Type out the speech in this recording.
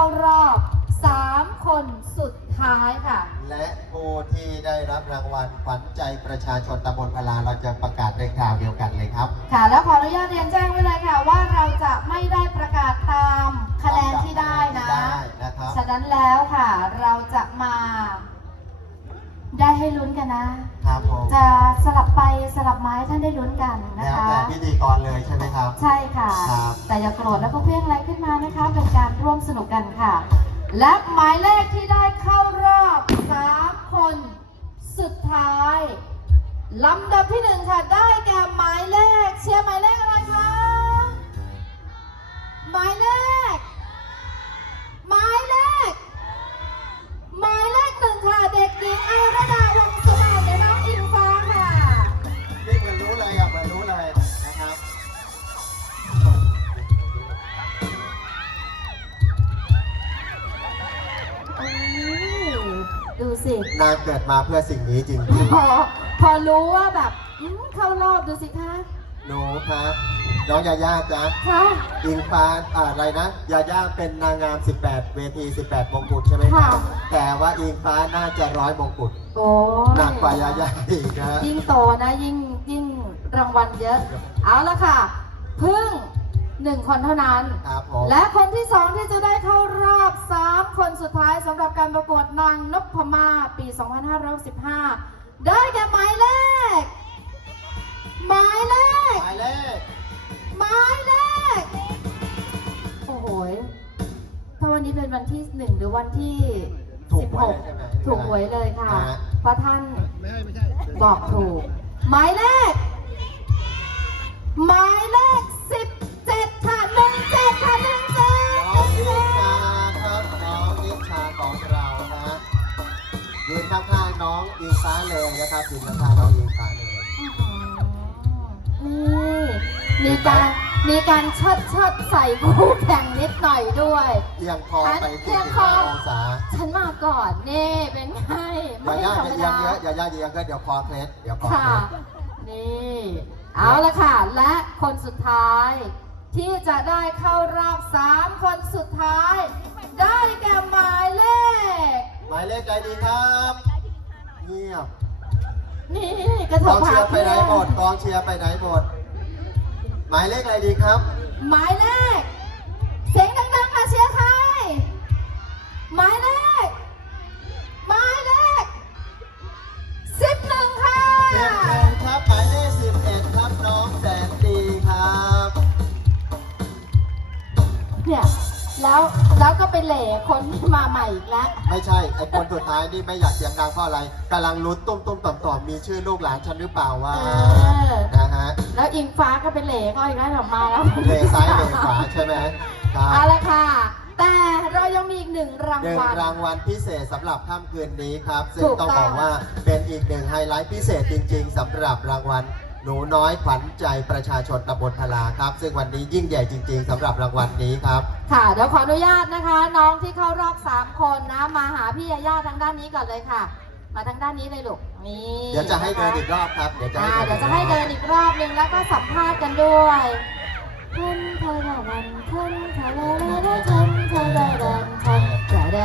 ารอบ 3 คนสุดท้ายค่ะ และผู้ที่ได้รับรางวัลขวัญใจประชาชนตำบลพลาเราจะประกาศในคราวเดียวกันเลยครับ ค่ะแล้วขออนุญาตเรียนแจ้งไว้เลยค่ะ ว่าเราจะไม่ได้ประกาศตามคะแนนที่ได้นะได้นะครับ ฉะนั้นแล้วค่ะ เราจะมา ได้ให้ลุ้นกันนะ ครับผมจะสลับไปสลับไม้ท่านได้ลุ้นกันนะแล้วคะ แต่พิธีกรเลยใช่ไหมครับ ใช่ค่ะ ครับ แต่อย่าโกรธแล้วก็เพี้ยงอะไรขึ้นมานะคะ เป็นการร่วมสนุกกันค่ะ และหมายเลขที่ได้เข้ารอบ3คนสุดท้ายลำดับที่หนึ่งค่ะ ได้แก่หมายเลข เชียร์หมายเลขอะไรคะ หมายเลข หมายเลข หมายเลขหนึ่งค่ะ เด็กหญิงอา สินางเกิดมาเพื่อสิ่งนี้จริงพอพอรู้ว่าแบบอืมเข้ารอบดูสิคะๆหนูครับน้องยาย่าจ๊ะค่ะอิงฟ้าอะไรนะยาย่าเป็นนางงาม 18 เวที 18 มงกุฎใช่ไหมครับแต่ว่าอิงฟ้าน่าจะร้อยมงกุฎโอ้ยหนักกว่ายาย่าอีกนะฮะยิ่งโตนะยิ่งยิ่งรางวัลเยอะ เอาละค่ะเพึ่ง หนึ่งคนเท่านั้น ครับผมและคนที่สองที่จะได้เข้ารอบ3คนสุดท้ายสำหรับการประกวดนางนพมาศปี 2515 ได้แก่หมายเลข หมายเลข หมายเลขหมายเลข โอ้โหยถ้าวันนี้เป็นวันที่หนึ่งหรือวันที่ถูสิกบหหวยกใช่ไหมถูกหวยเลยค่ะ นะฮะ เพราะท่านไม่ใช่ไม่ใช่ บอกถูก หมายเลข องอิงฟ้าเลยนะครับยืนข้างๆน้องอิงฟ้าเลยนี่มีการมีการเชิดเชิดใส่คู่แข่งนิดหน่อยด้วยเอียงคอไปเอียงคอ45องศาฉันมาก่อนนี่เป็นไงอไม่ย่าธรย่ารมจะเอียงดาเยอะอย่าย่าเอียงก็เดี๋ยวคอเคล็ดเดี๋ยวคอเคค่ะล็ดนี่เอาละค่ะ และคนสุดท้าย ที่จะได้เข้ารอบสามคนสุดท้าย ได้แก่หมายเลข หมายเลขใดดีครับ เงียบนี่กระกถองงเชียร์ไปไหนหมดเพื่อนกองเชียร์ไปไหนหมด หมายเลขอะไรดีครับ หมายเลขเสียงดังๆค่ะเชียร์ใครหมายเลขหมายเลขสิบหนึ่งค่ะสิบเอ็ดครับหมายเลขสิบเอ็ดครับน้องแสนดีครับ เนี่ย แล้วแล้วก็ไปเหล่คนที่มาใหม่อีกแล้วไม่ใช่ไอ้คนสุดท้ายนี่ไม่อยากเสียงดังเพราะอะไรกำลังลุ้นตุ้มตุ้มต่อมต่อมมีชื่อลูกหลานฉันหรือเปล่าว่าเออ นะฮะแล้วอิงฟ้าก็ไปเหล่เขาอีกแล้วออกมาแล้วเลซ้ายเลขวาใช่ไหมครับ เอาละค่ะ แต่เรายังมีอีกหนึ่งรางหนึ่งวัล รางวัลพิเศษสำหรับค่ำคืนนี้ครับ ซึ่ถูงกต้องต้บองอกว่าเป็นอีกหนึ่งไฮไลท์พิเศษจริง ๆสำหรับรางวัล หนูน้อยขวัญใจประชาชนตำบลพลาครับ ซึ่งวันนี้ยิ่งใหญ่จริง ๆสำหรับรางวัลนี้ครับ ค่ะเดี๋ยวขออนุญาตนะคะ น้องที่เข้ารอบ 3 คนนะ มาหาพี่ยาย่าทางด้านนี้ก่อนเลยค่ะ มาทางด้านนี้เลยลูกนี่เดี๋ยวจะให้เดินอีกรอบครับ เดี๋ยวจะอ่าให้เดี๋ยวจะให้เดินอีกรอบนึงแล้วก็สัมภาษณ์กันด้วยคุณเธอละวันคุณเธอละละละคุณเธอละวันคุณเธอละ